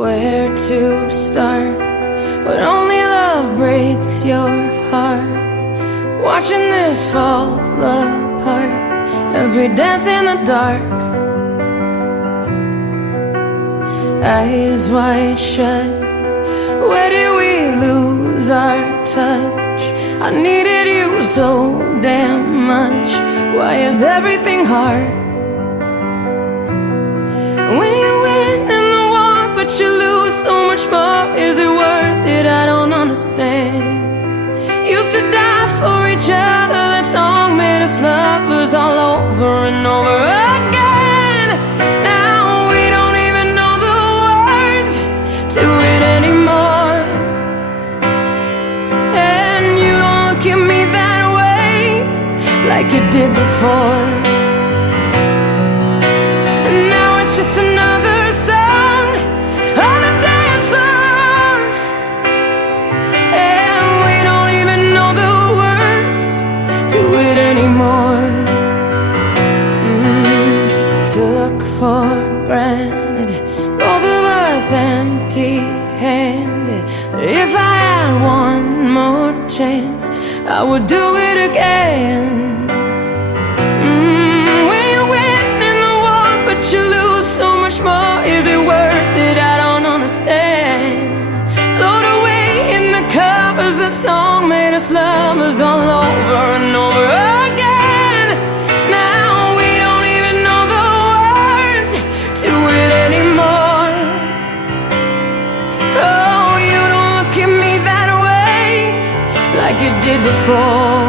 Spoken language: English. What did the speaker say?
where to start, but only love breaks your heart. Watching this fall apart as we dance in the dark, eyes wide shut. Where did we lose our touch? I needed you so damn much. Why is everything hard? When you win in the war but you lose so much more, is it worth it? I don't understand. Used to die for each other, that song made us lovers all over and over again. Now we don't even know the words to it anymore, and you don't look at me that way like you did before. And now it's just another song on the dance floor, and we don't even know the words to it anymore. Took for granted, both of us empty-handed. If I had one more chance, I would do it again. When you win in the war but you lose so much more, is it worth it? I don't understand. Float away in the covers, that song made us lovers all over and over again. Now we don't even know the words to it anymore. Oh, you don't look at me that way like you did before.